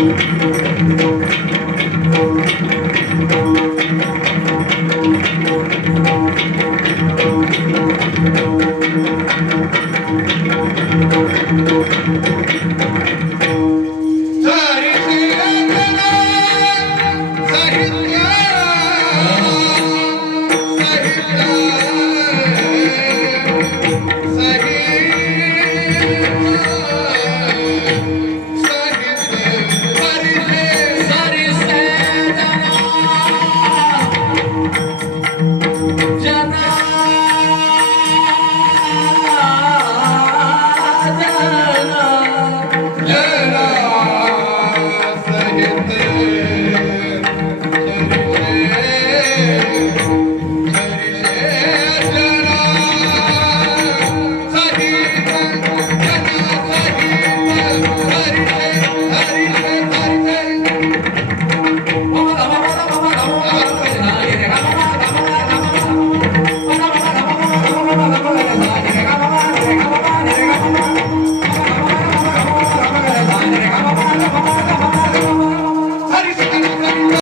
Thank